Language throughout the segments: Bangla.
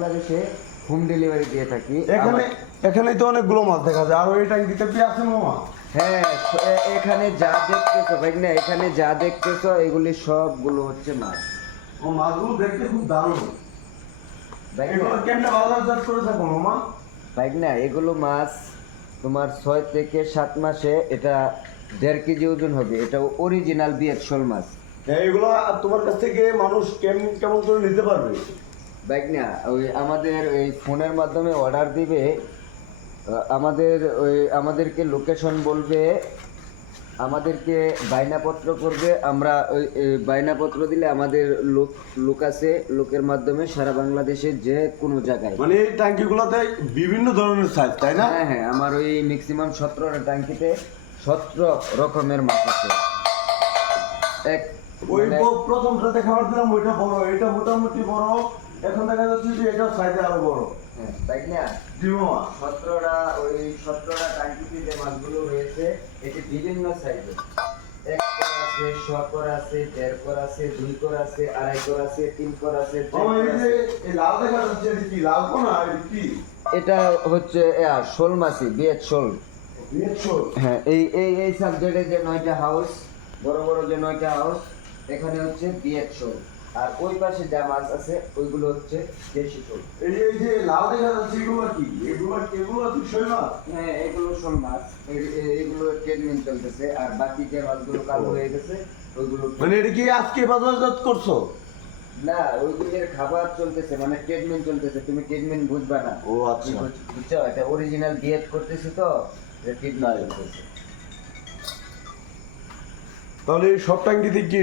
বাংলাদেশে হোম ডেলিভারি দিয়ে থাকি। এখানে তো অনেকগুলো মাছ দেখা যায়, আর ওই ট্যাঙ্কিতে কি আছে মামা? হ্যাঁ, এখানে যা দেখতেছো ভাই না, এখানে যা দেখতেছো এগুলি সবগুলো হচ্ছে মাছ। ও মাছগুলো দেখতে খুব দারুণ। ভাই এগুলো কেমনে বাজারজাত করে থাকো মামা? ভাই না, এগুলো মাছ তোমার 6 থেকে 7 মাসে এটা 1.5 কেজি ওজন হবে। এটা অরিজিনাল বিয়ের শোল মাছ। এগুলো তোমার কাছ থেকে মানুষ কেমন করে নিতে পারবে? ভাই না, ওই আমাদের ওই ফোনের মাধ্যমে অর্ডার দিবে, আমাদেরকে লোকেশন বলবে, আমাদেরকে বায়নাপত্র করবে। আমরা ওই বায়নাপত্র দিলে আমাদের লোক আছে, লোকের মাধ্যমে সারা বাংলাদেশের যে কোনো জায়গায়। মানে এই ট্যাঙ্কিগুলোতে বিভিন্ন ধরনের সাইজ, তাই না? হ্যাঁ হ্যাঁ, আমার ওই ম্যাক্সিমাম 17টা ট্যাঙ্কিতে 17 রকমের মাছ আছে। ওই প্রথমটা দেখাবার দিলাম ওইটা বড়, এটা মোটামুটি বড়। এখন দেখা যাচ্ছে যে এটা সাইজে আরো বড়। হ্যাঁ তাই না? জি মামা। 17টা ট্যাঙ্কিতে যে মাছগুলো রয়েছে এটি বিভিন্ন সাইজের। 1 কর আছে, 100 কর আছে, 1.5 কর আছে, 2 কর আছে, 2.5 কর আছে, 3 কর আছে, 4 মামা কর এই আছে। যে এই লাল দেখা যাচ্ছে এটা কি লাল কোনা? এটা কি? এটা হচ্ছে শোল মাছই, বিয়ের শোল। দেখছো? হ্যাঁ, এই সাবজেক্টে যে 9টা হাউস, বড় বড় যে 9টা হাউস, এখানে হচ্ছে বিয়ের শোল। আর ওই পাশে যা মাছ আছে ওইগুলো হচ্ছে দেশি শোল। এই যে লাল দেখা যাচ্ছে এগুলো কি? এগুলো কি শৈল মাছ? হ্যাঁ, এগুলো শোল মাছ। এগুলো ট্রিটমেন্ট চলতেছে। আর বাকি যে মাছগুলো কালো হয়ে গেছে ওইগুলো মানে এটা কি আজকে বাজারজাত করছো? না, ওইগুলোর খাবার চলতেছে, মানে ট্রিটমেন্ট চলতেছে। তুমি ট্রিটমেন্ট বুঝবা না। ও আচ্ছা। বুঝছো, এটা অরিজিনাল বিয়েট করতেছি তো, এটা ট্রিটমেন্ট চলতেছে। তাহলে এই সব ট্যাঙ্কিতে কি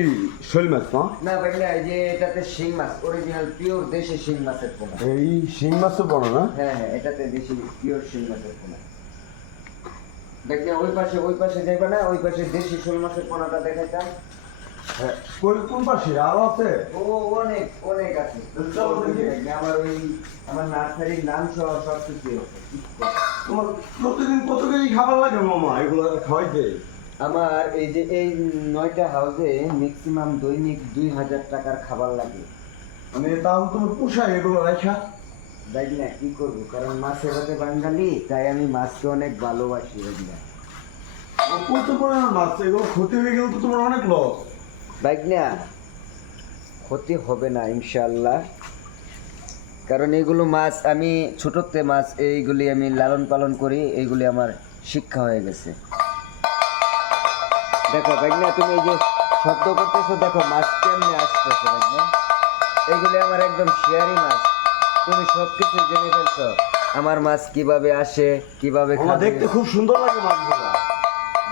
শৈল মাছ না? না ভাই না, এই যে এটাতে শিং মাছ, অরিজিনাল পিওর দেশি শিং মাছের পোনা। এই শিং মাছও বড় না? হ্যাঁ হ্যাঁ, এটাতে দেশি পিওর শিং মাছের পোনা। দেখলে ওই পাশে যাইবা না, ওই পাশে দেশি শোল মাছের পোনাটা দেখাইতাম। হ্যাঁ, কোন পাশে আরো আছে? ও অনেক অনেক আছে। চলো দেখি। আমার নার্সারির নাম সহ সব কিছু আছে। তোমার প্রতিদিন কত কেজি খাবার লাগে মামা এগুলো খাওয়াইতে? আমার এই 9টা হাউসে ম্যাক্সিমাম দৈনিক 2000 টাকার খাবার লাগে। মানে তাও তুমি পোষায় এগুলো রাখা? দেখ না, কি করবো, কারণ মাছের হাতে বাঙালি, তাই আমি মাছকে অনেক ভালোবাসি। বুঝলা, প্রচুর পরিমাণ মাছ, এগুলো ক্ষতি হয়ে গেলে তো তোমার অনেক লস। দেখ না, ক্ষতি হবে না ইনশাআল্লাহ। কারণ এইগুলো মাছ আমি ছোটতে মাছ এইগুলি আমি লালন পালন করি, এইগুলি আমার শিক্ষা হয়ে গেছে। দেখো দেখ না, তুমি এই যে শব্দ করতেছো, দেখো মাছ কেমনে আসতেছে। দেখ না, এইগুলি আমার একদম শেয়ারি মাছ। তুমি সব কিছু জেনে ফেলছো, আমার মাছ কিভাবে আসে, কিভাবে আমার দেখতে খুব সুন্দর লাগে মাছগুলো।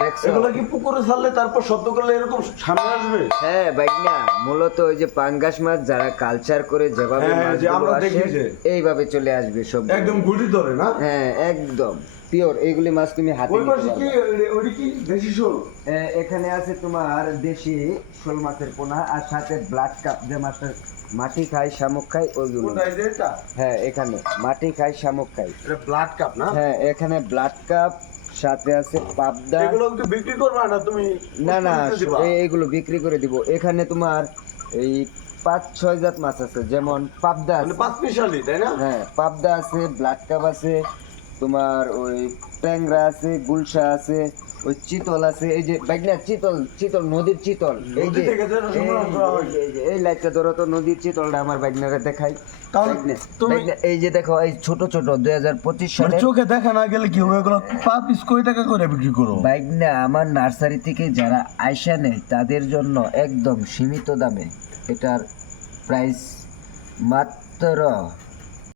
দেখছো? এগুলো কি পুকুরে ছাড়লে তারপর শব্দ করলে এরকম সামনে আসবে? হ্যাঁ বাইকনা, মূলত ওই যে পাঙ্গাস মাছ যারা কালচার করে যেভাবে হ্যাঁ, যে মাছগুলো আমরা আসে দেখি যে। এইভাবে চলে আসবে সব। একদম গুটি ধরে না? হ্যাঁ একদম পিওর। এইগুলি মাছ তুমি হাতে ওই নিতে পাশে কি পারবে। ওই কি দেশি শোল? এখানে আছে তোমার দেশি শোল মাছের পোনা, আর সাথে ব্লাড কাপ, যে মাছের মাটি খায় শামুক খায় ওইগুলো। কোনটা এই যে এটা? হ্যাঁ, এখানে মাটি খায় শামুক খায়। এটা ব্লাড কাপ না? হ্যাঁ, এখানে ব্লাড কাপ, সাথে আছে পাবদা। এগুলো কি বিক্রি করবে না তুমি? না না, দিবা? এইগুলো বিক্রি করে দিব। এখানে তোমার এই 5-6 জাত মাছ আছে, যেমন পাবদা মানে আছে। পাঁচ মিশালি, তাই না? হ্যাঁ, পাবদা আছে, ব্লাড কাপ আছে, তোমার ওই ট্যাংরা আছে, গুলশা আছে, ওই চিতল আছে। এই যে বাইকনা চিতল নদীর চিতল, এই নদী যে থেকে যে সংগ্রহ করা হয়। এই লাইটটা ধরো তো, নদীর চিতলটা আমার বাইকনারে দেখাই। তাহলে তুমি- এই যে দেখো, এই ছোট ছোট 2025 মানে সালে চোখে দেখা না গেলে কি হবে? এগুলো পার পিস কয় টাকা করে বিক্রি করো? বাইকনা আমার নার্সারি থেকে যারা আয়সা নেয় তাদের জন্য একদম সীমিত দামে এটার প্রাইস মাত্র